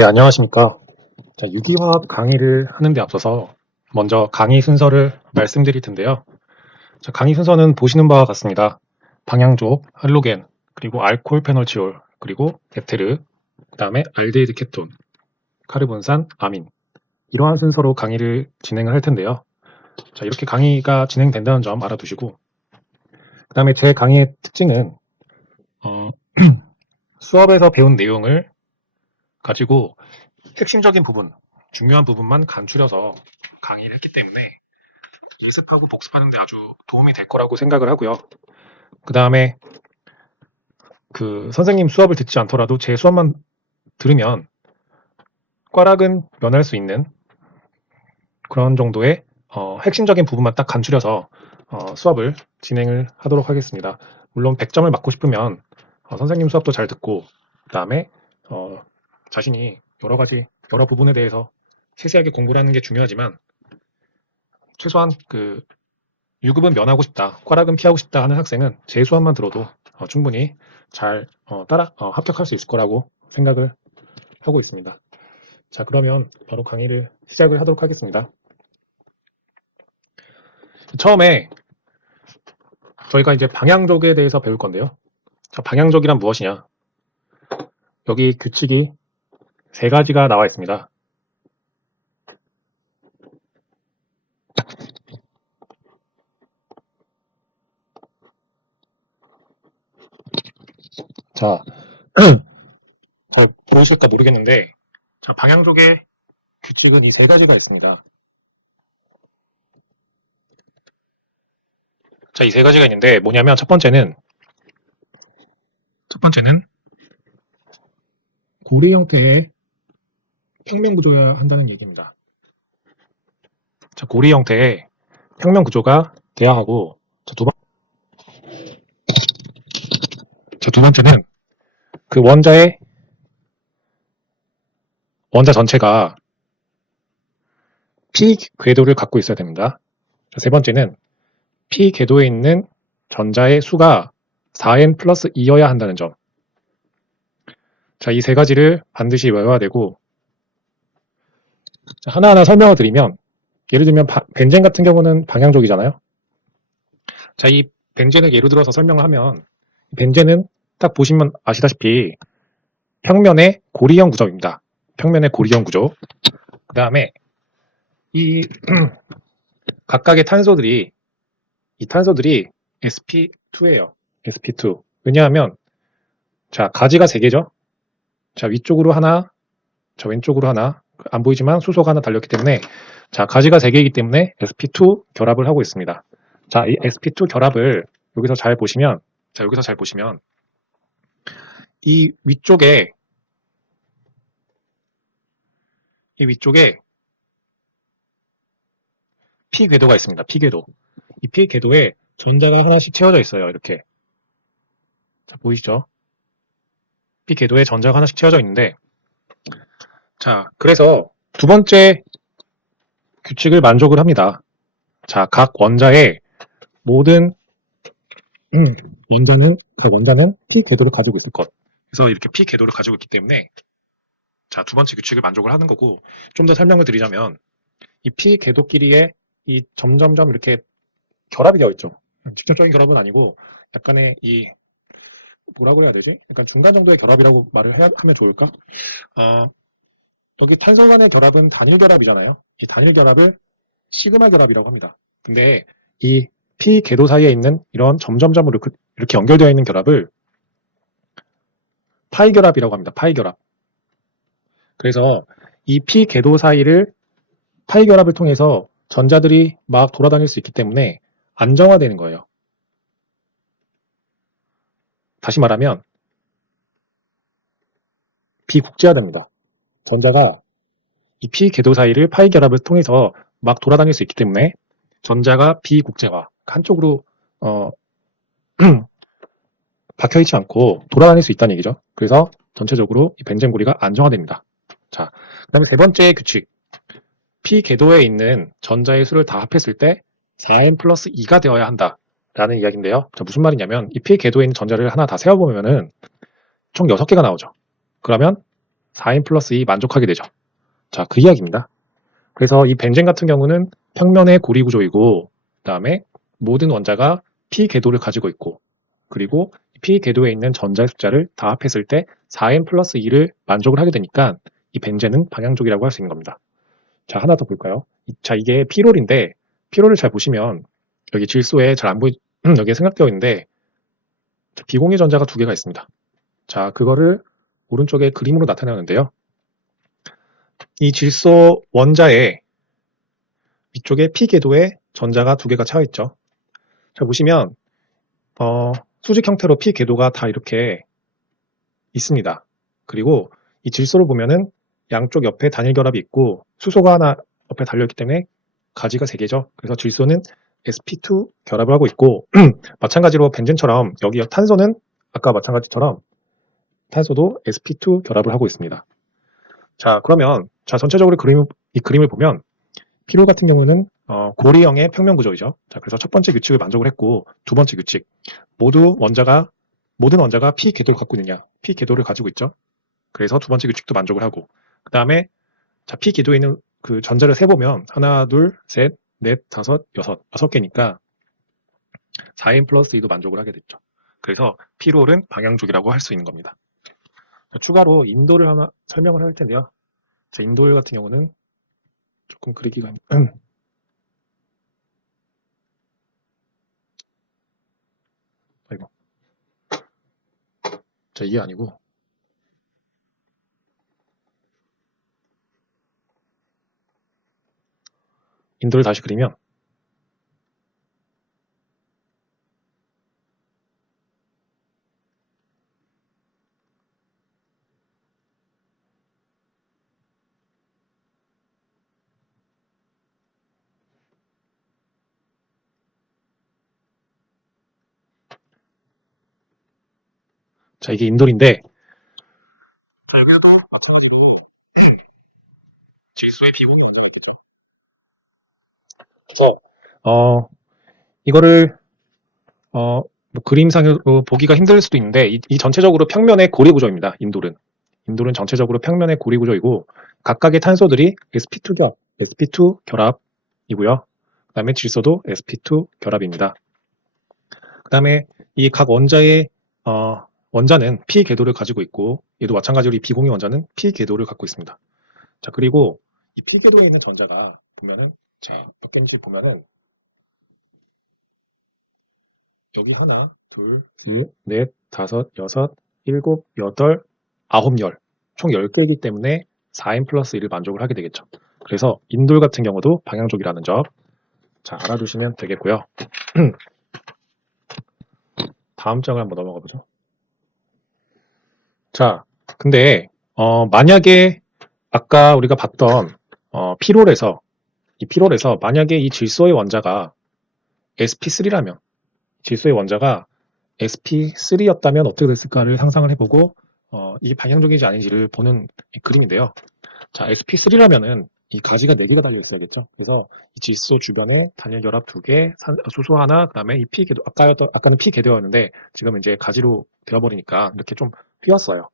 네, 안녕하십니까. 자, 유기화학 강의를 하는 데 앞서서 먼저 강의 순서를 말씀드릴 텐데요. 자, 강의 순서는 보시는 바와 같습니다. 방향족, 할로겐, 그리고 알코올 페놀치올, 그리고 에테르, 그 다음에 알데히드 케톤, 카르본산, 아민. 이러한 순서로 강의를 진행을 할 텐데요. 자, 이렇게 강의가 진행된다는 점 알아두시고, 그 다음에 제 강의의 특징은 수업에서 배운 내용을 가지고 핵심적인 부분, 중요한 부분만 간추려서 강의를 했기 때문에 예습하고 복습하는 데 아주 도움이 될 거라고 생각을 하고요. 그 다음에 그 선생님 수업을 듣지 않더라도 제 수업만 들으면 꽈락은 면할 수 있는 그런 정도의 핵심적인 부분만 딱 간추려서 수업을 진행을 하도록 하겠습니다. 물론 100점을 맞고 싶으면 선생님 수업도 잘 듣고 그 다음에 자신이 여러 부분에 대해서 세세하게 공부를 하는 게 중요하지만 최소한 그 유급은 면하고 싶다, 꽈락은 피하고 싶다 하는 학생은 제 수업만 들어도 충분히 잘 합격할 수 있을 거라고 생각을 하고 있습니다. 자, 그러면 바로 강의를 시작을 하도록 하겠습니다. 처음에 저희가 이제 방향족에 대해서 배울 건데요. 자, 방향족이란 무엇이냐? 여기 규칙이 3가지가 나와 있습니다. 자, 잘 보이실까 모르겠는데, 자, 방향족의 규칙은 이 3가지가 있습니다. 자, 이 3가지가 있는데 뭐냐면 첫 번째는 고리 형태의 평면 구조여야 한다는 얘기입니다. 자, 고리 형태의 평면 구조가 돼야 하고, 두 번째는 그 원자 전체가 p 궤도를 갖고 있어야 됩니다. 자, 세 번째는 p 궤도에 있는 전자의 수가 4n 플러스 2여야 한다는 점. 자, 이 3가지를 반드시 외워야 되고, 자, 하나하나 설명을 드리면, 예를 들면 벤젠 같은 경우는 방향족이잖아요. 자, 이 벤젠을 예로 들어서 설명을 하면 벤젠은 딱 보시면 아시다시피 평면의 고리형 구조입니다. 평면의 고리형 구조. 그 다음에 이 각각의 탄소들이 sp2예요. sp2. 왜냐하면 자, 가지가 3개죠. 자, 위쪽으로 하나, 자, 왼쪽으로 하나. 안 보이지만 수소가 하나 달렸기 때문에 자, 가지가 3개이기 때문에 sp2 결합을 하고 있습니다. 자, 이 sp2 결합을 여기서 잘 보시면 이 위쪽에 p 궤도가 있습니다. p 궤도. 이 p 궤도에 전자가 하나씩 채워져 있어요. 이렇게. 자, 보이시죠? p 궤도에 전자가 하나씩 채워져 있는데, 자, 그래서 두 번째 규칙을 만족을 합니다. 자, 각 원자의 모든 각 원자는 p 궤도를 가지고 있을 것. 그래서 이렇게 p 궤도를 가지고 있기 때문에 자, 두 번째 규칙을 만족을 하는 거고, 좀 더 설명을 드리자면 이 p 궤도끼리의 이 점점점 이렇게 결합이 되어 있죠. 직접적인 결합은 아니고 약간의 이 뭐라고 해야 되지? 약간 중간 정도의 결합이라고 말을 하면 좋을까? 여기 탄소 간의 결합은 단일 결합이잖아요. 이 단일 결합을 시그마 결합이라고 합니다. 근데 이 p 궤도 사이에 있는 이런 점점점으로 이렇게 연결되어 있는 결합을 파이 결합이라고 합니다. 파이 결합. 그래서 이 p 궤도 사이를 파이 결합을 통해서 전자들이 막 돌아다닐 수 있기 때문에 안정화되는 거예요. 다시 말하면 비국제화됩니다. 전자가 이 p 궤도 사이를 파이 결합을 통해서 막 돌아다닐 수 있기 때문에 전자가 비국제화, 한쪽으로 박혀있지 않고 돌아다닐 수 있다는 얘기죠. 그래서 전체적으로 이 벤젠 고리가 안정화됩니다. 자, 그 다음에 세 번째 규칙. p 궤도에 있는 전자의 수를 다 합했을 때 4n 플러스 2가 되어야 한다라는 이야기인데요. 자, 무슨 말이냐면 이 p 궤도에 있는 전자를 하나 다 세어보면은 총 6개가 나오죠. 그러면 4n 플러스 2 만족하게 되죠. 자, 그 이야기입니다. 그래서 이 벤젠 같은 경우는 평면의 고리 구조이고, 그 다음에 모든 원자가 p 궤도를 가지고 있고, 그리고 p 궤도에 있는 전자의 숫자를 다 합했을 때 4n 플러스 2를 만족을 하게 되니까 이 벤젠은 방향족이라고 할 수 있는 겁니다. 자, 하나 더 볼까요? 자, 이게 피롤인데, 피롤을 잘 보시면 여기 질소에 잘 안 여기에 생략되어 있는데, 자, 비공유 전자가 두 개가 있습니다. 자, 그거를 오른쪽에 그림으로 나타내는데요. 이 질소 원자의 위쪽에 p 궤도에 전자가 두 개가 차여 있죠. 자, 보시면 수직 형태로 p 궤도가 다 이렇게 있습니다. 그리고 이 질소를 보면은 양쪽 옆에 단일 결합이 있고 수소가 하나 옆에 달려있기 때문에 가지가 3개죠. 그래서 질소는 sp2 결합을 하고 있고 마찬가지로 벤젠처럼 여기 탄소는 아까 마찬가지처럼 탄소도 sp2 결합을 하고 있습니다. 자, 그러면 전체적으로 이 그림을 보면 피롤 같은 경우는 고리형의 평면 구조이죠. 자, 그래서 첫 번째 규칙을 만족을 했고 두 번째 규칙 모든 원자가 p 궤도를 갖고 있느냐, p 궤도를 가지고 있죠. 그래서 두 번째 규칙도 만족을 하고 그 다음에 p 궤도에 있는 그 전자를 세보면 하나, 둘, 셋, 넷, 다섯, 여섯 개니까 4n 플러스 2도 만족을 하게 됐죠. 그래서 피롤은 방향족이라고 할 수 있는 겁니다. 자, 추가로 인도를 하나 설명을 할 텐데요. 자, 인도율 같은 경우는 조금 그리기가 아이고. 자, 이게 아니고 인도를 다시 그리면 자, 이게 인돌인데 자, 여기서도 마찬가지로 질소의 비공유 원자가 있겠죠. 그래서 이거를 뭐 그림상으로 보기가 힘들 수도 있는데 이 전체적으로 평면의 고리 구조입니다. 인돌은 전체적으로 평면의 고리 구조이고 각각의 탄소들이 sp2 결합이고요. 그 다음에 질소도 sp2 결합입니다. 그 다음에 이 각 원자의 원자는 p 궤도를 가지고 있고 얘도 마찬가지로 이 비공유 원자는 p 궤도를 갖고 있습니다. 자, 그리고 이 p 궤도에 있는 전자가 보면은 자, 몇 개인지 보면은 여기 하나, 둘, 셋, 넷, 다섯, 여섯, 일곱, 여덟, 아홉, 열. 총 10개이기 때문에 4n 플러스 1을 만족을 하게 되겠죠. 그래서 인돌 같은 경우도 방향족이라는 점, 자, 알아두시면 되겠고요. 다음 장을 한번 넘어가 보죠. 자, 근데 만약에 아까 우리가 봤던 피롤에서 만약에 이 질소의 원자가 sp3라면 질소의 원자가 sp3였다면 어떻게 됐을까를 상상을 해보고 이게 방향족인지 아닌지를 보는 그림인데요. 자, sp3라면은 이 가지가 4개가 달려 있어야겠죠. 그래서 이 질소 주변에 단일 결합 2개, 수소 하나, 그다음에 이 p 궤도 아까는 p 궤도였는데 지금 이제 가지로 되어버리니까 이렇게 좀 휘었어요.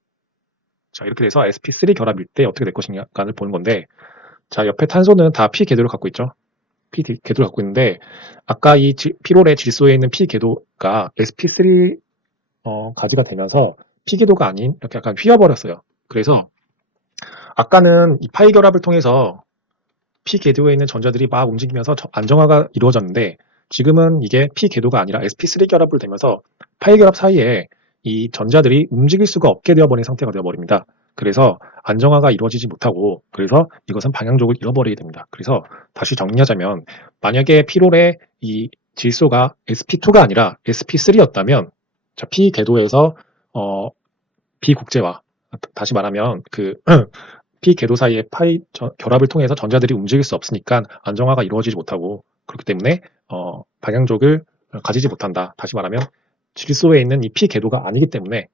자, 이렇게 돼서 sp3 결합일 때 어떻게 될 것인가를 보는 건데, 자, 옆에 탄소는 다 p 궤도를 갖고 있죠. p 궤도를 갖고 있는데 아까 이 피롤의 질소에 있는 p 궤도가 sp3 가지가 되면서 p 궤도가 아닌 이렇게 약간 휘어버렸어요. 그래서 아까는 이 파이 결합을 통해서 p 궤도에 있는 전자들이 막 움직이면서 안정화가 이루어졌는데 지금은 이게 p 궤도가 아니라 sp3 결합을 되면서 파이 결합 사이에 이 전자들이 움직일 수가 없게 되어버린 상태가 되어버립니다. 그래서 안정화가 이루어지지 못하고 그래서 이것은 방향족을 잃어버리게 됩니다. 그래서 다시 정리하자면 만약에 피롤의 이 질소가 sp2가 아니라 sp3였다면 자, p 궤도에서 비국제화 다시 말하면 그 p 궤도 사이의 파이 결합을 통해서 전자들이 움직일 수 없으니까 안정화가 이루어지지 못하고 그렇기 때문에 방향족을 가지지 못한다. 다시 말하면 질소에 있는 이 p 궤도가 아니기 때문에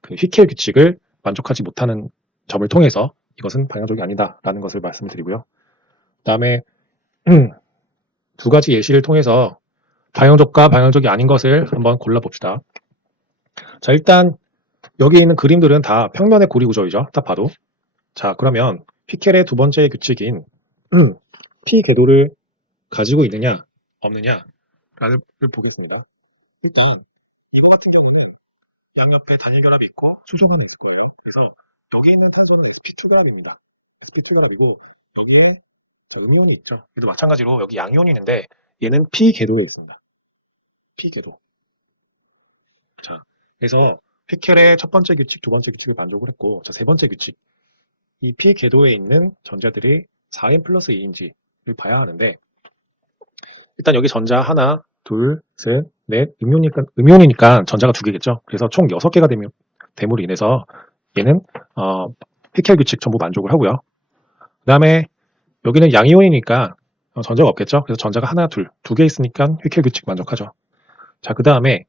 그 휘켈 규칙을 만족하지 못하는 점을 통해서 이것은 방향족이 아니다라는 것을 말씀을 드리고요. 그 다음에 두 가지 예시를 통해서 방향족과 방향족이 아닌 것을 한번 골라봅시다. 자, 일단 여기 있는 그림들은 다 평면의 고리 구조이죠. 딱 봐도. 자, 그러면 피켈의 두 번째 규칙인 P 궤도를 가지고 있느냐, 없느냐를 보겠습니다. 일단 이거 같은 경우는 양옆에 단일 결합이 있고 수소가 하나 있을 거예요. 그래서 여기 있는 탄소는 sp2 결합입니다. sp2 결합이고 여기에 자, 음이온이 있죠. 얘도 마찬가지로 여기 양이온이 있는데 얘는 P 궤도에 있습니다. P 궤도. 자, 그래서 피켈의 첫 번째 규칙, 두 번째 규칙을 만족을 했고, 자, 세 번째 규칙. 이 P 궤도에 있는 전자들이 4n 플러스 2인지를 봐야 하는데, 일단 여기 전자 하나, 둘, 셋, 넷, 음이온이니까 전자가 두 개겠죠. 그래서 총 6개가 됨으로 인해서 얘는 피켈 규칙 전부 만족을 하고요. 그 다음에 여기는 양이온이니까 전자가 없겠죠. 그래서 전자가 하나, 둘, 두 개 있으니까 피켈 규칙 만족하죠. 자, 그 다음에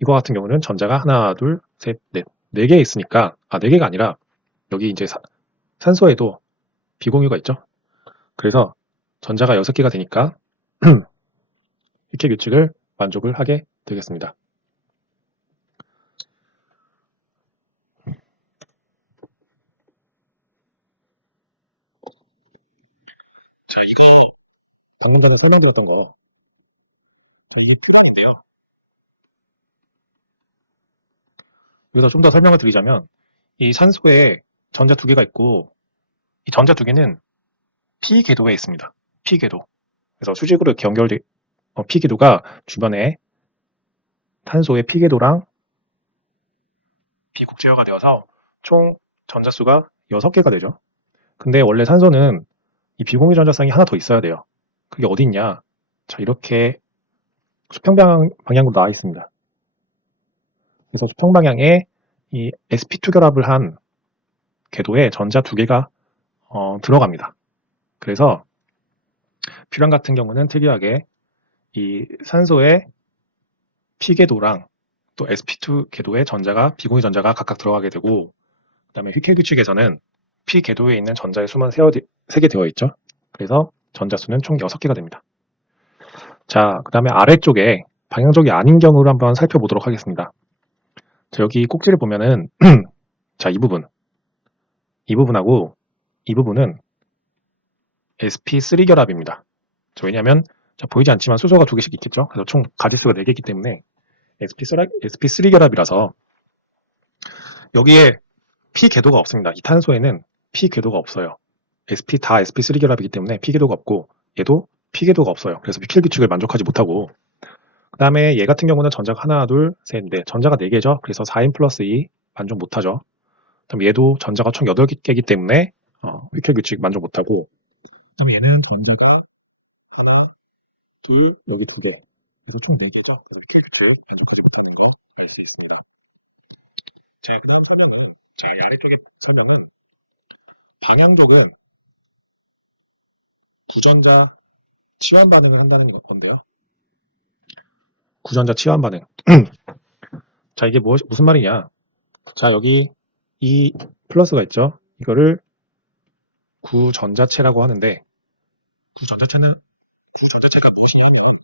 이거 같은 경우는 전자가 하나, 둘, 셋, 넷, 네 개 있으니까, 네 개가 아니라 여기 이제 산소에도 비공유가 있죠. 그래서 전자가 6개가 되니까 피켈 규칙을 만족을 하게 되겠습니다. 자, 이거 방금 전에 설명드렸던 거. 자, 이게 퓨란인데요. 여기서 좀 더 설명을 드리자면 이 산소에 전자 두 개가 있고 이 전자 두 개는 P 궤도에 있습니다. P 궤도. 그래서 수직으로 이렇게 연결돼 P 궤도가 주변에 탄소의 P 궤도랑 비국제화가 되어서 총 전자수가 6개가 되죠. 근데 원래 산소는 이 비공유 전자쌍이 하나 더 있어야 돼요. 그게 어디 있냐? 자, 이렇게 수평 방향으로 나와 있습니다. 그래서 수평 방향에 이 sp2 결합을 한 궤도에 전자 두 개가 들어갑니다. 그래서 퓨란 같은 경우는 특이하게 이 산소의 P 궤도랑 또 sp2 궤도에 전자가 비공유 전자가 각각 들어가게 되고, 그 다음에 휘켈 규칙에서는 P 궤도에 있는 전자의 수만 3개 되어 있죠. 그래서 전자수는 총 6개가 됩니다. 자, 그 다음에 아래쪽에 방향적이 아닌 경우를 한번 살펴보도록 하겠습니다. 자, 여기 꼭지를 보면은 자, 이 부분하고 이 부분은 sp3 결합입니다. 왜냐하면 보이지 않지만 수소가 두 개씩 있겠죠. 그래서 총 가지수가 4개이기 때문에 sp3 결합이라서 여기에 P 궤도가 없습니다. 이 탄소에는 P 궤도가 없어요. 다 sp3 결합이기 때문에 P 궤도가 없고 얘도 P 궤도가 없어요. 그래서 피켈 규칙을 만족하지 못하고, 그 다음에 얘 같은 경우는 전자가 하나, 둘, 셋, 넷, 전자가 4개죠. 그래서 4n 플러스 2 만족 못하죠. 그 다음에 얘도 전자가 총 8개이기 때문에 피켈 규칙 만족 못하고, 그 다음에 얘는 전자가 하나, 둘, 여기 2개. 그래서 총 4개죠. 그래서 피켈 규칙 만족하지 못하는 거 알 수 있습니다. 자, 그 다음 설명은, 자, 이 아래쪽의 설명은 방향족은 구전자 치환 반응을 한다는 건데요. 구전자 치환 반응. 자, 이게 무슨 말이냐. 자, 여기 이 플러스가 있죠. 이거를 구전자체라고 하는데, 구전자체가 무엇이냐 하면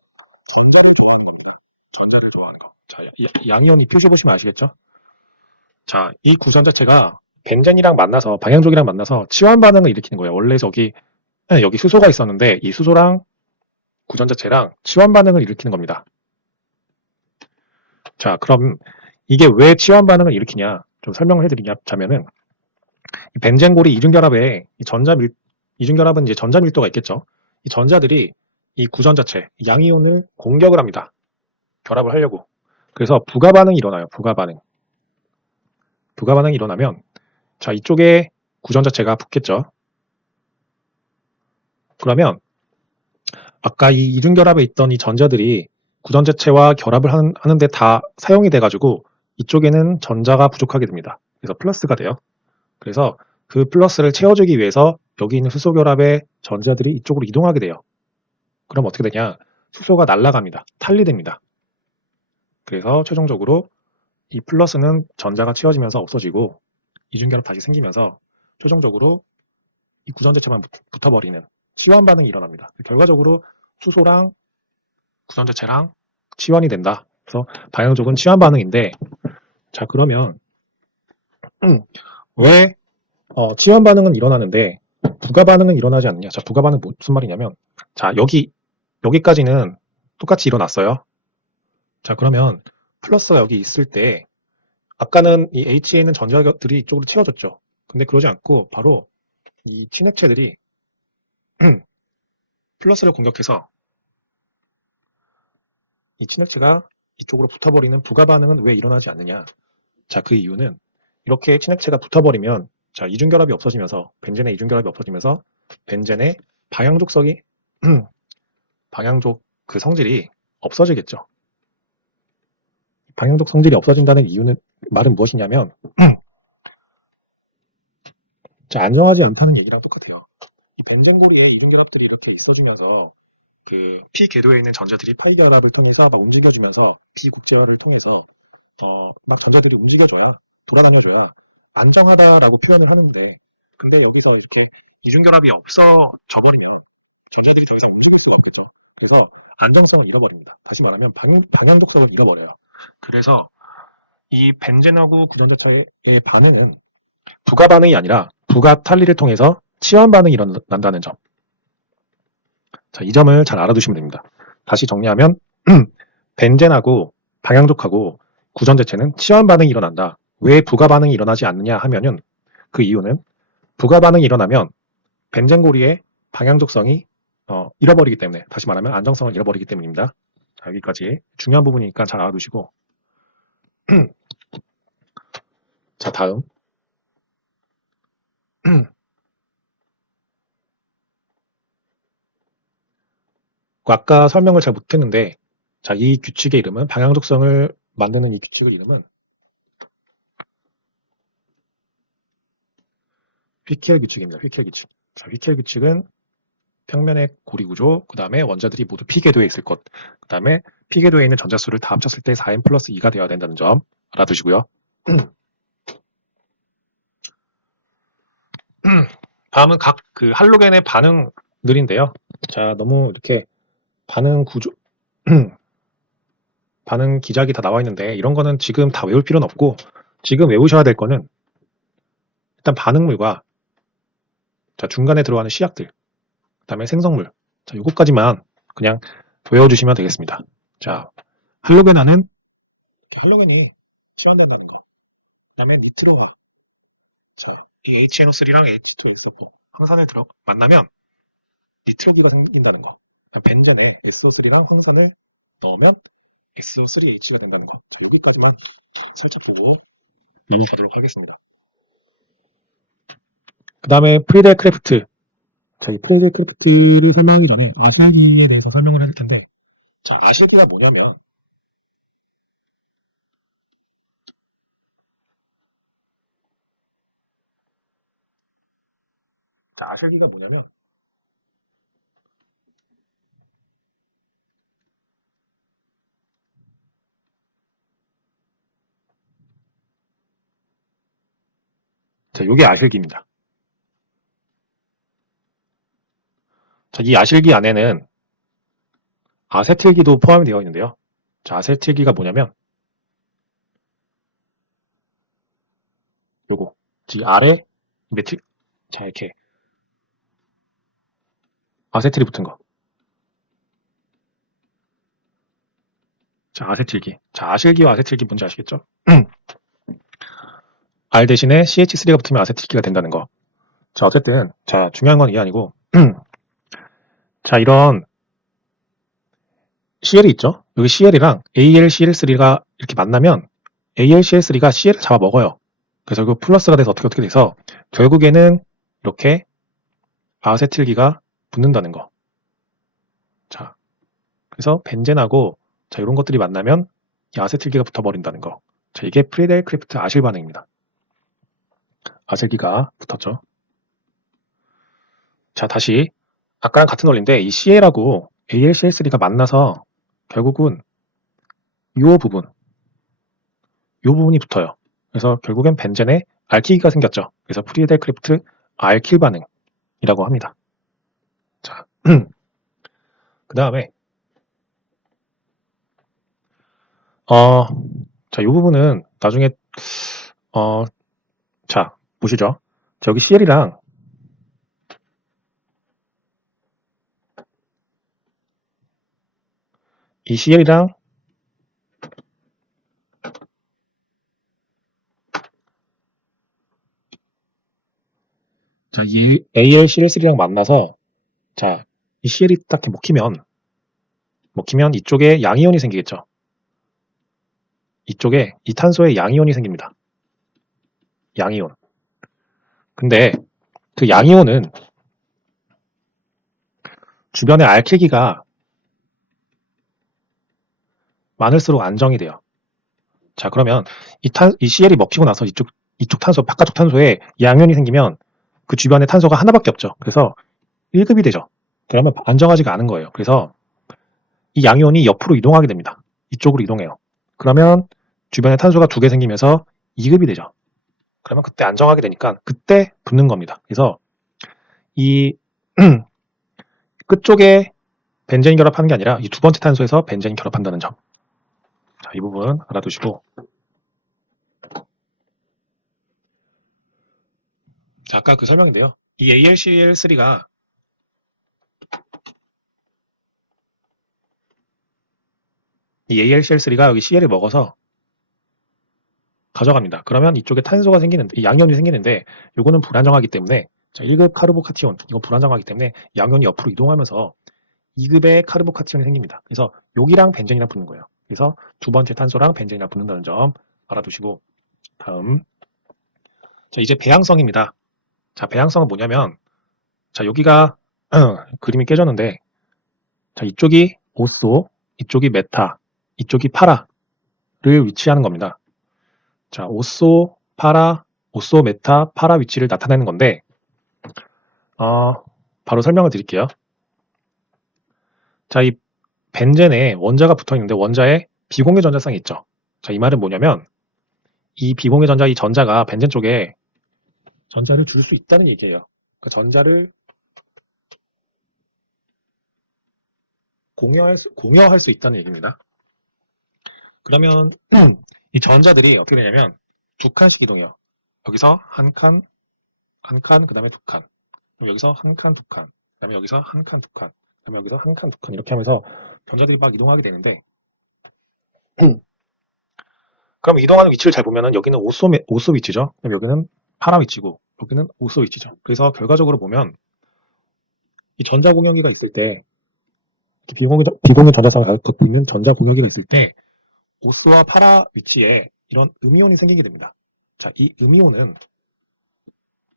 전자를 좋아하는 겁니다. 전자를 좋아하는 거. 자, 양이온이 표시 보시면 아시겠죠? 자, 이 구전자체가 벤젠이랑 만나서, 방향족이랑 만나서 치환 반응을 일으키는 거예요. 원래 여기 수소가 있었는데 이 수소랑 구전자체랑 치환 반응을 일으키는 겁니다. 자, 그럼 이게 왜 치환 반응을 일으키냐 좀 설명을 해드리자면은, 이 벤젠골이 이중결합에 이중결합은 이제 전자 밀도가 있겠죠. 이 전자들이 이 구전자체 양이온을 공격을 합니다. 결합을 하려고. 그래서 부가 반응이 일어나요. 부가 반응이 일어나면, 자, 이쪽에 구전자체가 붙겠죠. 그러면 아까 이 이중결합에 있던 이 전자들이 구전자체와 결합을 하는데 다 사용이 돼가지고 이쪽에는 전자가 부족하게 됩니다. 그래서 플러스가 돼요. 그래서 그 플러스를 채워주기 위해서 여기 있는 수소 결합의 전자들이 이쪽으로 이동하게 돼요. 그럼 어떻게 되냐? 수소가 날아갑니다. 탈리됩니다. 그래서 최종적으로 이 플러스는 전자가 채워지면서 없어지고 이중결합 다시 생기면서 최종적으로 이 구전자체만 붙어버리는 치환 반응이 일어납니다. 결과적으로 수소랑 구전자체랑 치환이 된다. 그래서 방향족은 치환 반응인데, 자, 그러면 왜 치환 반응은 일어나는데 부가 반응은 일어나지 않느냐? 자, 부가 반응 무슨 말이냐면, 자, 여기까지는 똑같이 일어났어요. 자, 그러면 플러스가 여기 있을 때 아까는 이 H에 있는 전자들이 이쪽으로 채워졌죠. 근데 그러지 않고 바로 이 친액체들이 플러스를 공격해서 이 친액체가 이쪽으로 붙어버리는 부가 반응은 왜 일어나지 않느냐? 자, 그 이유는 이렇게 친액체가 붙어버리면, 자, 이중결합이 없어지면서, 벤젠의 이중결합이 없어지면서 벤젠의 방향족성이 방향족 그 성질이 없어지겠죠. 방향족 성질이 없어진다는 이유는 말은 무엇이냐면 자, 안정하지 않다는 얘기랑 똑같아요. 이 벤젠고리에 이중결합들이 이렇게 있어주면서 그 P궤도에 있는 전자들이 파이 결합을 통해서 막 움직여주면서 비국제화를 통해서 막 전자들이 움직여줘야, 돌아다녀줘야 안정하다라고 표현을 하는데, 근데 여기서 이렇게 이중결합이 없어져 버리면 전자들이 더 이상 움직일 수가 없겠죠. 그래서 안정성을 잃어버립니다. 다시 말하면 방향독성을 잃어버려요. 그래서 이 벤젠하고 구전자차의 반응은 부가 반응이 아니라 부가 탈리를 통해서 치환 반응이 일어난다는 점. 자, 이 점을 잘 알아두시면 됩니다. 다시 정리하면 벤젠하고 방향족하고 구전자체는 치환 반응이 일어난다. 왜 부가 반응이 일어나지 않느냐 하면은 그 이유는 부가 반응이 일어나면 벤젠고리의 방향족성이 잃어버리기 때문에, 다시 말하면 안정성을 잃어버리기 때문입니다. 자, 여기까지 중요한 부분이니까 잘 알아두시고 자, 다음 아까 설명을 잘 못했는데, 자, 이 규칙의 이름은, 방향족성을 만드는 이 규칙의 이름은 휘켈 규칙입니다. 휘켈 규칙. 자, 휘켈 규칙은 평면의 고리 구조, 그 다음에 원자들이 모두 P궤도에 있을 것, 그 다음에 P궤도에 있는 전자수를 다 합쳤을 때 4n 플러스 2가 되어야 된다는 점 알아두시고요. 다음은 각 그 할로겐의 반응들인데요. 자, 너무 이렇게 반응 구조, 반응 기작이 다 나와 있는데 이런 거는 지금 다 외울 필요는 없고, 지금 외우셔야 될 거는 일단 반응물과, 자, 중간에 들어가는 시약들, 그 다음에 생성물, 자, 요거까지만 그냥 외워주시면 되겠습니다. 자, 할로겐화는 이렇게 할로겐이 치환된다는 거, 그 다음에 니트로화, 자, 이 HNO3랑 H2SO4 황산을 만나면 니트로기가 생긴다는 거, 벤젠에 SO3랑 황산을 넣으면 SO3H가 된다는 거. 자, 여기까지만 살짝 보고 넘어가도록 하겠습니다. 그 다음에 프리델 크래프트. 자, 이 프리델 크래프트를 설명하기 전에 아실기에 대해서 설명을 할 텐데, 자, 아실기가 뭐냐면, 자, 아실기가 뭐냐면, 자, 요게 아실기입니다. 자, 이 아실기 안에는 아세틸기도 포함이 되어 있는데요. 자, 아세틸기가 뭐냐면, 요거. 이 아래 메틸, 자, 이렇게 아세틸이 붙은 거. 자, 아세틸기. 자, 아실기와 아세틸기 뭔지 아시겠죠? R 대신에 CH3가 붙으면 아세틸기가 된다는 거. 자, 어쨌든, 자, 중요한 건 이게 아니고, 자, 이런 CL이 있죠? 여기 CL이랑 AlCl3가 이렇게 만나면 AlCl3가 CL을 잡아먹어요. 그래서 그 플러스가 돼서 어떻게 돼서 결국에는 이렇게 아세틸기가 붙는다는 거. 자, 그래서 벤젠하고, 자, 이런 것들이 만나면 이 아세틸기가 붙어버린다는 거. 자, 이게 프리델 크래프트 아실 반응입니다. 아세기가 붙었죠. 자, 다시 아까랑 같은 원리인데 이 CL하고 AlCl3가 만나서 결국은 이 부분이 붙어요. 그래서 결국엔 벤젠에 알키기가 생겼죠. 그래서 프리델 크래프트 알킬 반응이라고 합니다. 자, 그 다음에 자, 이 부분은 나중에 자, 보시죠. 자, 여기 CL이랑 이 CL이랑 자, 이 AlCl3랑 만나서 자, 이 CL이 딱히 먹히면 이쪽에 양이온이 생기겠죠. 이쪽에 이 탄소에 양이온이 생깁니다. 양이온. 근데 그 양이온은 주변에 알킬기가 많을수록 안정이 돼요. 자, 그러면 이 CL이 먹히고 나서 이쪽 탄소, 바깥쪽 탄소에 양이온이 생기면 그 주변에 탄소가 하나밖에 없죠. 그래서 1급이 되죠. 그러면 안정하지가 않은 거예요. 그래서 이 양이온이 옆으로 이동하게 됩니다. 이쪽으로 이동해요. 그러면 주변에 탄소가 2개 생기면서 2급이 되죠. 그러면 그때 안정하게 되니까 그때 붙는 겁니다. 그래서 이 끝쪽에 벤젠 결합하는 게 아니라 이 두 번째 탄소에서 벤젠이 결합한다는 점. 자, 이 부분 알아두시고. 자, 아까 그 설명인데요. 이 AlCl3가 여기 CL을 먹어서 가져갑니다. 그러면 이쪽에 탄소가 생기는데, 양이온이 생기는데, 요거는 불안정하기 때문에, 자, 1급 카르보카티온, 이건 불안정하기 때문에 양이온이 옆으로 이동하면서 2급의 카르보카티온이 생깁니다. 그래서 여기랑 벤젠이랑 붙는 거예요. 그래서 두 번째 탄소랑 벤젠이랑 붙는다는 점 알아두시고, 다음. 자, 이제 배양성입니다. 자, 배양성은 뭐냐면, 자, 여기가 그림이 깨졌는데, 자, 이쪽이 오소, 이쪽이 메타, 이쪽이 파라를 위치하는 겁니다. 자, 오소, 메타, 파라 위치를 나타내는 건데, 바로 설명을 드릴게요. 자, 이 벤젠에 원자가 붙어 있는데 원자에 비공유 전자쌍이 있죠. 자, 이 말은 뭐냐면, 이 비공유 전자, 이 전자가 벤젠 쪽에 전자를 줄 수 있다는 얘기예요. 그러니까 전자를 공여할 수 있다는 얘기입니다. 그러면 이 전자들이 어떻게 되냐면 두 칸씩 이동해요. 여기서 한 칸, 그 다음에 두 칸. 그럼 여기서 한 칸, 두 칸. 그 다음에 여기서 한 칸, 두 칸. 그 다음에 여기서 한 칸, 두 칸. 이렇게 하면서 전자들이 막 이동하게 되는데 그럼 이동하는 위치를 잘 보면은 여기는 오소 위치죠. 그럼 여기는 파라 위치고 여기는 오소 위치죠. 그래서 결과적으로 보면 이 전자 공역기가 있을 때 비공유 전자성을 갖고 있는 전자 공역기가 있을 때 오스와 파라 위치에 이런 음이온이 생기게 됩니다. 자, 이 음이온은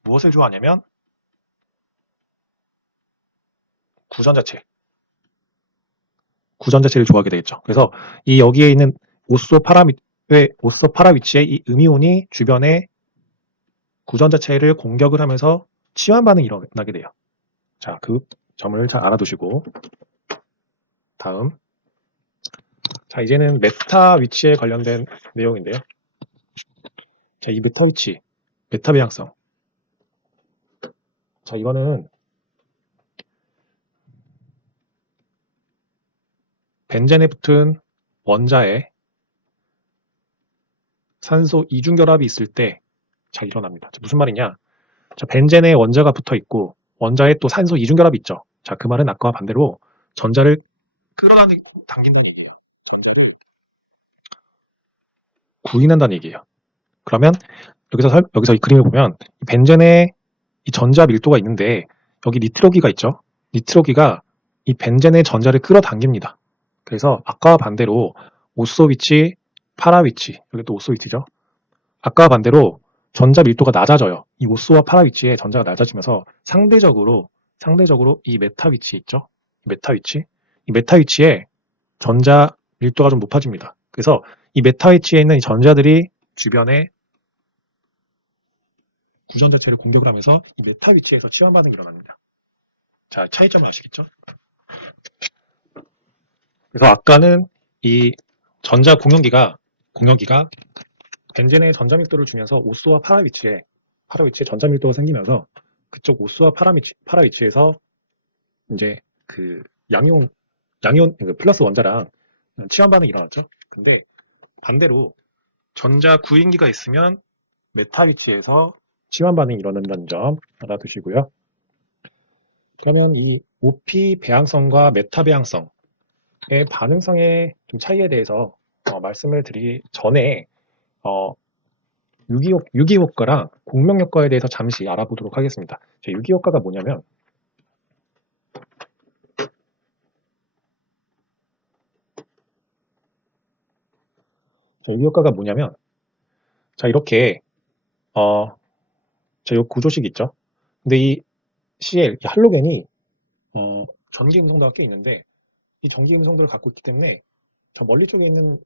무엇을 좋아하냐면 구전자체를 좋아하게 되겠죠. 그래서 이 여기에 있는 오소 파라 위치에 이 음이온이 주변에 구전자체를 공격을 하면서 치환 반응이 일어나게 돼요. 자, 그 점을 잘 알아두시고 다음. 자, 이제는 메타 위치에 관련된 내용인데요. 자, 이 메타 위치, 메타 배양성. 자, 이거는 벤젠에 붙은 원자에 산소 이중결합이 있을 때 잘 일어납니다. 자, 무슨 말이냐? 자, 벤젠에 원자가 붙어 있고 원자에 또 산소 이중결합이 있죠. 자, 그 말은 아까와 반대로 전자를 끌어당긴다는 얘기예요. 전자를 구인한다는 얘기예요. 그러면 여기서 이 그림을 보면 벤젠에 이 전자 밀도가 있는데 여기 니트로기가 있죠. 니트로기가 이 벤젠의 전자를 끌어당깁니다. 그래서 아까와 반대로 오소 위치, 파라 위치, 여기 또 오소 위치죠. 아까와 반대로 전자 밀도가 낮아져요. 이 오소와 파라 위치에 전자가 낮아지면서 상대적으로 이 메타 위치 있죠. 이 메타 위치에 전자 밀도가 좀 높아집니다. 그래서 이 메타 위치에 있는 이 전자들이 주변에 구전자체를 공격을 하면서 이 메타 위치에서 치환 반응이 일어납니다. 자, 차이점을 아시겠죠? 그래서 아까는 이 전자 공역기가 벤젠의 전자 밀도를 주면서 오스와 파라 위치에 전자 밀도가 생기면서 그쪽 오스와 파라 위치에서 이제 그 양이온 플러스 원자랑 치환 반응이 일어났죠. 근데 반대로 전자 구인기가 있으면 메타 위치에서 치환 반응이 일어난다는 점 알아두시고요. 그러면 이 OP 배양성과 메타 배양성의 반응성의 좀 차이에 대해서 말씀을 드리기 전에 유기 효과랑 공명 효과에 대해서 잠시 알아보도록 하겠습니다. 유기 효과가 뭐냐면 유기 효과가 뭐냐면 이렇게 요 구조식 있죠. 근데 이 CL, 이 할로겐이 전기 음성도가 꽤 있는데 이 전기 음성도를 갖고 있기 때문에 저 멀리 쪽에 있는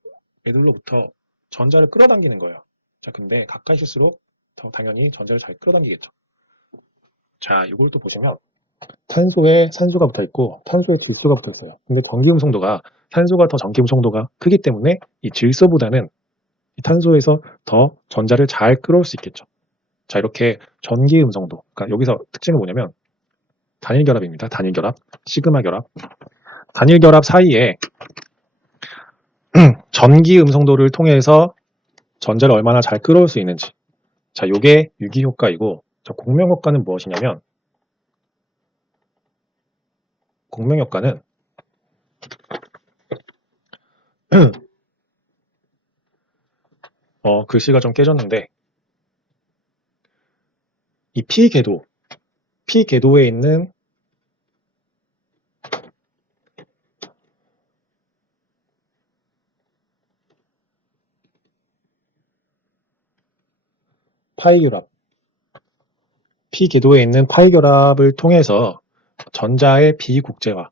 애들로부터 전자를 끌어당기는 거예요. 자, 근데 가까이 있을수록 더 당연히 전자를 잘 끌어당기겠죠. 자, 이걸 또 보시면 탄소에 산소가 붙어 있고 탄소에 질소가 붙어 있어요. 근데 전기 음성도가 산소가 더 전기 음성도가 크기 때문에 이 질소보다는 이 탄소에서 더 전자를 잘 끌어올 수 있겠죠. 자, 이렇게 전기 음성도, 그러니까 여기서 특징은 뭐냐면 단일 결합입니다. 단일 결합, 시그마 결합. 단일 결합 사이에 전기 음성도를 통해서 전자를 얼마나 잘 끌어올 수 있는지. 자, 요게 유기 효과이고, 공명 효과는 무엇이냐면, 공명 효과는 글씨가 좀 깨졌는데, 이 P궤도에 있는 파이결합, P궤도에 있는 파이결합을 통해서 전자의 비국제화,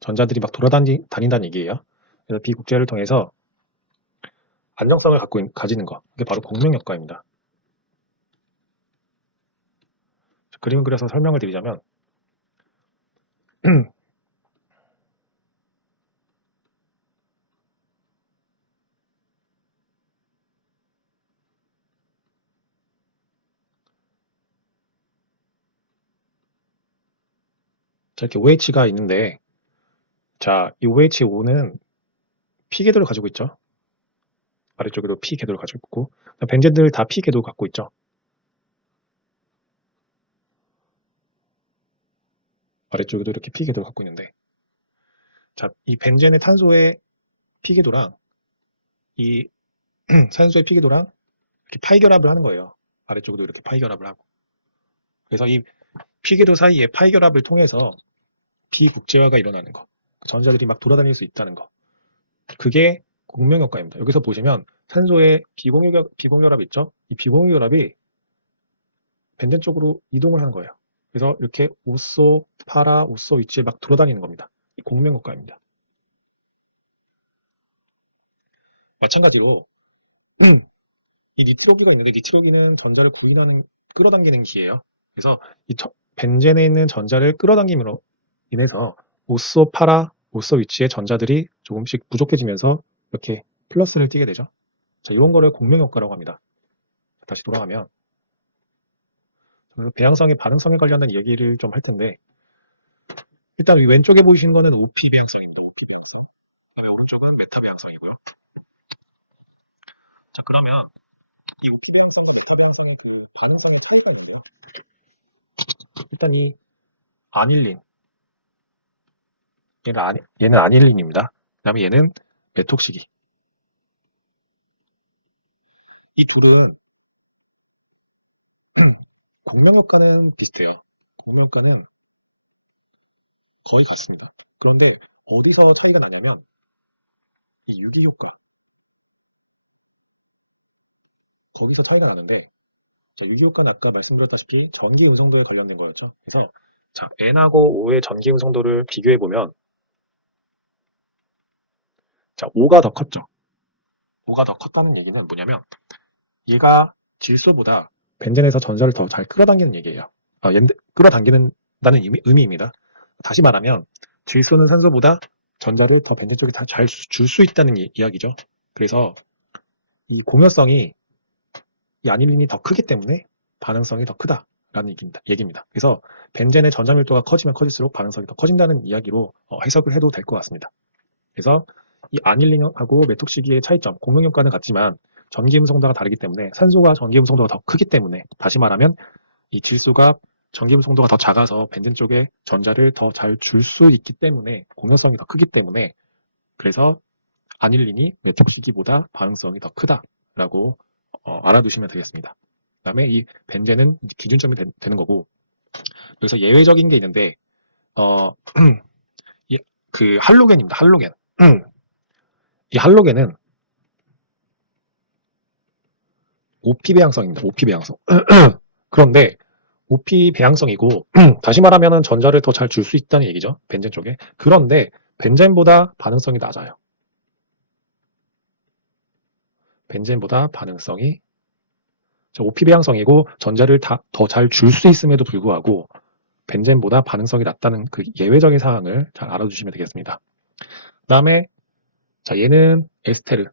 전자들이 막 돌아다닌다는 얘기예요. 그래서 비국제를 통해서 안정성을 가지는 거, 그게 바로 공명 효과입니다. 그림을 그려서 설명을 드리자면 자, 이렇게 OH가 있는데, 자, 이 OH5는 P궤도를 가지고 있죠. 아래쪽에도 P궤도를 가지고 있고, 벤젠들 다 P궤도 갖고 있죠. 아래쪽에도 이렇게 P궤도를 갖고 있는데, 자, 이 벤젠의 탄소의 P궤도랑 이 산소의 P궤도랑 이렇게 파이결합을 하는 거예요. 아래쪽에도 이렇게 파이결합을 하고. 그래서 이 P궤도 사이에 파이결합을 통해서 비국제화가 일어나는 거. 전자들이 막 돌아다닐 수 있다는 거. 그게 공명 효과입니다. 여기서 보시면 산소의 비공유결합 있죠? 이 비공유결합이 벤젠 쪽으로 이동을 하는 거예요. 그래서 이렇게 오소, 파라, 오소 위치에 막 돌아다니는 겁니다. 이 공명 효과입니다. 마찬가지로 이 니트로기가 있는데 니트로기는 전자를 끌어당기는 기예요. 그래서 이 벤젠에 있는 전자를 끌어당김으로 인해서 오소, 파라, 오소 위치의 전자들이 조금씩 부족해지면서 이렇게 플러스를 띄게 되죠. 자, 이런 거를 공명 효과라고 합니다. 다시 돌아가면 그래서 배양성의 반응성에 관련된 얘기를 좀 할 텐데, 일단 왼쪽에 보이시는 거는 OP 배양성입니다. OP 배양성. 그다음에 오른쪽은 메타 배양성이고요. 자, 그러면 이 OP 배양성과 메타 배양성의 그 반응성의 차이가 있는데요. 일단 이 아닐린, 얘는 아닐린입니다. 그다음에 얘는 메톡시기. 이 둘은 공명 효과는 비슷해요. 공명 효과는 거의 같습니다. 그런데 어디서 차이가 나냐면 이 유기 효과, 거기서 차이가 나는데, 자, 유기 효과는 아까 말씀드렸다시피 전기 음성도에 관련된 거였죠. 그래서 자, N하고 O의 전기 음성도를 비교해 보면, 자, O가 더 컸죠. O가 더 컸다는 얘기는 뭐냐면 얘가 질소보다 벤젠에서 전자를 더 잘 끌어당기는 얘기예요. 끌어당기는다는 의미입니다. 다시 말하면 질소는 산소보다 전자를 더 벤젠 쪽에 잘 줄 수 있다는 이야기죠. 그래서 이 공여성이 이 아닐린이 더 크기 때문에 반응성이 더 크다라는 얘기입니다. 그래서 벤젠의 전자 밀도가 커지면 커질수록 반응성이 더 커진다는 이야기로 해석을 해도 될 것 같습니다. 그래서 이 아닐린하고 메톡시기의 차이점, 공명 효과는 같지만 전기음성도가 다르기 때문에 산소가 전기음성도가 더 크기 때문에, 다시 말하면 이 질소가 전기음성도가 더 작아서 벤젠 쪽에 전자를 더 잘 줄 수 있기 때문에, 공여성이 더 크기 때문에, 그래서 아닐린이 메톡시기보다 반응성이 더 크다라고 알아두시면 되겠습니다. 그 다음에 이 벤젠은 기준점이 되는 거고, 여기서 예외적인 게 있는데 그 할로겐입니다. 할로겐. 이 할로겐은 OP 배양성입니다. OP 배양성. 그런데 OP 배양성이고 다시 말하면 전자를 더 잘 줄 수 있다는 얘기죠. 벤젠 쪽에. 그런데 벤젠보다 반응성이 낮아요. 벤젠보다 반응성이 OP 배양성이고 전자를 더 잘 줄 수 있음에도 불구하고 벤젠보다 반응성이 낮다는 그 예외적인 사항을 잘 알아두시면 되겠습니다. 그 다음에 자, 얘는 에스테르. 그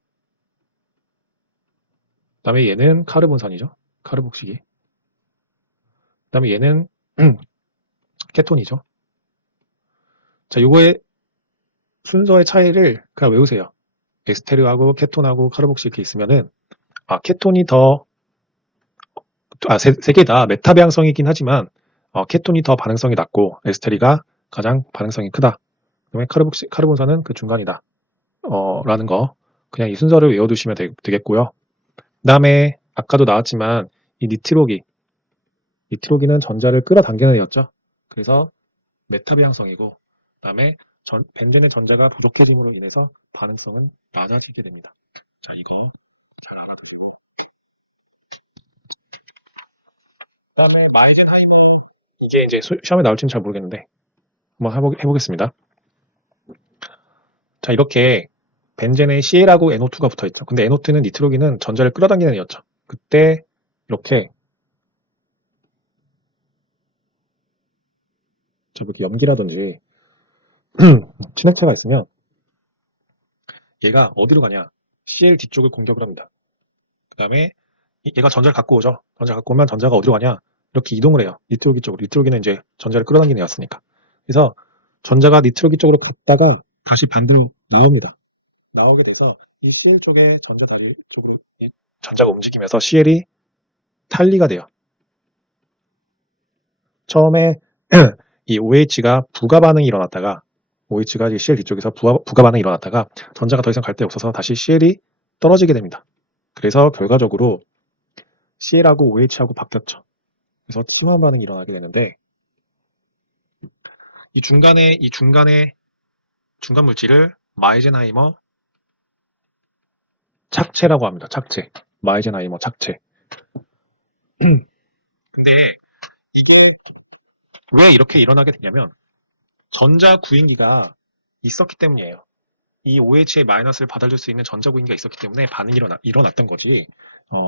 다음에 얘는 카르본산이죠. 카르복시기. 그 다음에 얘는 케톤이죠. 자, 요거의 순서의 차이를 그냥 외우세요. 에스테르하고 케톤하고 카르복시 이렇게 있으면은, 케톤이 더, 세 개 다 메타 배양성이긴 하지만, 케톤이 더 반응성이 낮고, 에스테리가 가장 반응성이 크다. 그다음에 카르본산은 그 중간이다. 라는 거. 그냥 이 순서를 외워두시면 되겠고요. 그 다음에, 아까도 나왔지만, 이 니트로기는 전자를 끌어당기는 애였죠. 그래서 메타 배양성이고, 그 다음에 벤젠의 전자가 부족해짐으로 인해서 반응성은 낮아지게 됩니다. 자, 이거 잘 알아두시고, 그 다음에 마이젠하이머, 이게 이제 시험에 나올지는 잘 모르겠는데 한번 해보겠습니다. 자, 이렇게 벤젠에 CL하고 NO2가 붙어있죠. 근데 NO2는 니트로기는 전자를 끌어당기는 애였죠. 그때 이렇게 이렇게 염기라든지 친액체가 있으면 얘가 어디로 가냐? CL 뒤쪽을 공격을 합니다. 그 다음에 얘가 전자를 갖고 오죠. 전자를 갖고 오면 전자가 어디로 가냐? 이렇게 이동을 해요. 니트로기 쪽으로. 니트로기는 이제 전자를 끌어당기는 애였으니까. 그래서 전자가 니트로기 쪽으로 갔다가 다시 반대로 나옵니다. 나오게 돼서 이 CL 쪽에 전자 다리 쪽으로 이 전자가 움직이면서 CL이 탈리가 돼요. 처음에 이 OH가 부가 반응이 일어났다가, OH가 CL 뒤쪽에서 부가 반응이 일어났다가 전자가 더 이상 갈 데 없어서 다시 CL이 떨어지게 됩니다. 그래서 결과적으로 CL하고 OH하고 바뀌었죠. 그래서 치환 반응이 일어나게 되는데, 이 중간 물질을 마이젠하이머 착체라고 합니다. 착체. 마이젠하이머 착체. 근데 이게 왜 이렇게 일어나게 되냐면 전자 구인기가 있었기 때문이에요. 이 OH의 마이너스를 받아줄 수 있는 전자 구인기가 있었기 때문에 반응이 일어났던 거지,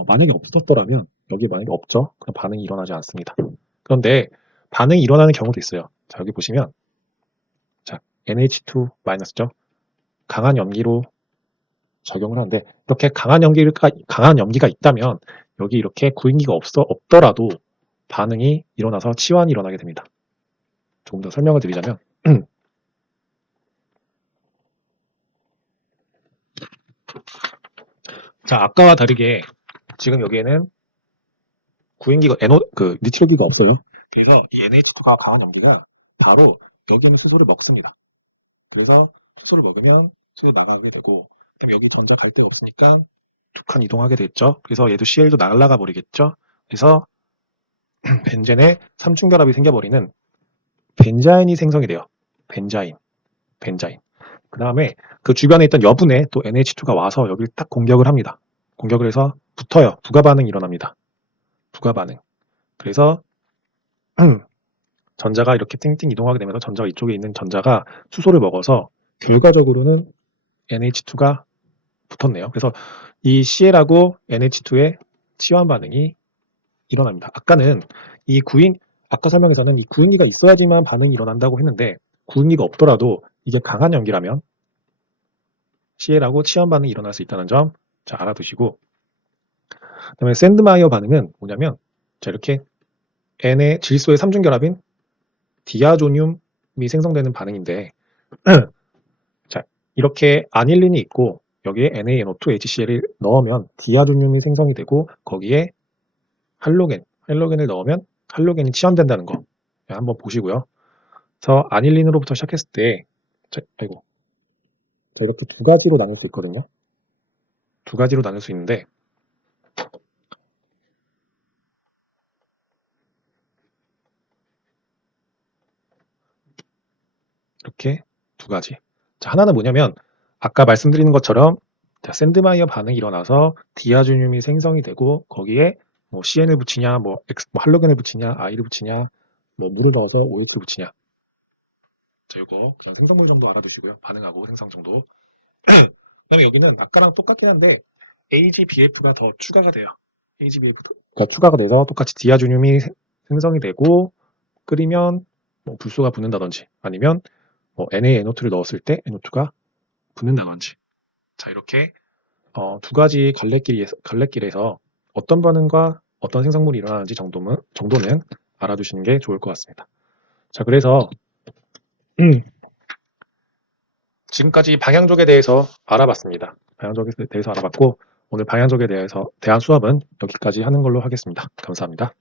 만약에 없었더라면, 여기 만약에 없죠? 그럼 반응이 일어나지 않습니다. 그런데 반응이 일어나는 경우도 있어요. 자, 여기 보시면, 자, NH2 마이너스죠? 강한 염기로 작용을 하는데, 이렇게 강한 염기가 있다면 여기 이렇게 구인기가 없더라도 반응이 일어나서 치환이 일어나게 됩니다. 조금 더 설명을 드리자면, 자, 아까와 다르게 지금 여기에는 니트로기가 없어요. 그래서 이 NH2가 강한 염기가 바로 여기에 있는 수소를 먹습니다. 그래서 수소를 먹으면 수소 나가게 되고, 그다음에 여기 전자 갈 데가 없으니까 두 칸 이동하게 됐죠. 그래서 얘도 CL도 날아가 버리겠죠. 그래서 벤젠에 삼중결합이 생겨버리는 벤자인이 생성이 돼요. 벤자인. 그 다음에 그 주변에 있던 여분에 또 NH2가 와서 여기를 딱 공격을 합니다. 공격을 해서 붙어요. 부가 반응이 일어납니다. 부가 반응. 그래서 전자가 이렇게 띵띵 이동하게 되면서 전자가 이쪽에 있는 전자가 수소를 먹어서 결과적으로는 NH2가 붙었네요. 그래서 이 CL하고 NH2의 치환 반응이 일어납니다. 아까 설명에서는 이 구인기가 있어야지만 반응이 일어난다고 했는데, 구인기가 없더라도 이게 강한 염기라면 CL하고 치환 반응이 일어날 수 있다는 점 잘 알아두시고, 그다음에 샌드마이어 반응은 뭐냐면, 자, 이렇게 N의 질소의 삼중결합인 디아조늄이 생성되는 반응인데, 자, 이렇게 아닐린이 있고 여기에 NaNO2, HCl을 넣으면 디아뭴륨이 생성이 되고 거기에 할로겐을 넣으면 할로겐이 치환된다는 거 한번 보시고요. 그래서 아닐린으로부터 시작했을 때 자, 이렇게 두 가지로 나눌 수 있거든요. 두 가지로 나눌 수 있는데 이렇게 두 가지. 자, 하나는 뭐냐면 아까 말씀드린 것처럼 자, 샌드마이어 반응이 일어나서 디아뭴륨이 생성이 되고 거기에 뭐 CN을 붙이냐, 뭐 할로겐을 붙이냐, I를 붙이냐, 뭐 물을 넣어서 OH를 붙이냐. 자, 이거 그냥 생성물 정도 알아두시고요. 반응하고 생성 정도. 그다음에 여기는 아까랑 똑같긴 한데 AgBF가 더 추가가 돼요. AgBF가 추가가 돼서 똑같이 디아뭴륨이 생성이 되고 끓이면 뭐 불소가 붙는다든지 아니면 뭐 NaNO2를 넣었을 때 NO2가 붙는다든지. 자, 이렇게 두 가지 갈래길에서 어떤 반응과 어떤 생성물이 일어나는지 정도는 알아두시는 게 좋을 것 같습니다. 자, 그래서 지금까지 방향족에 대해서 알아봤습니다. 방향족에 대해서 알아봤고 오늘 방향족에 대한 수업은 여기까지 하는 걸로 하겠습니다. 감사합니다.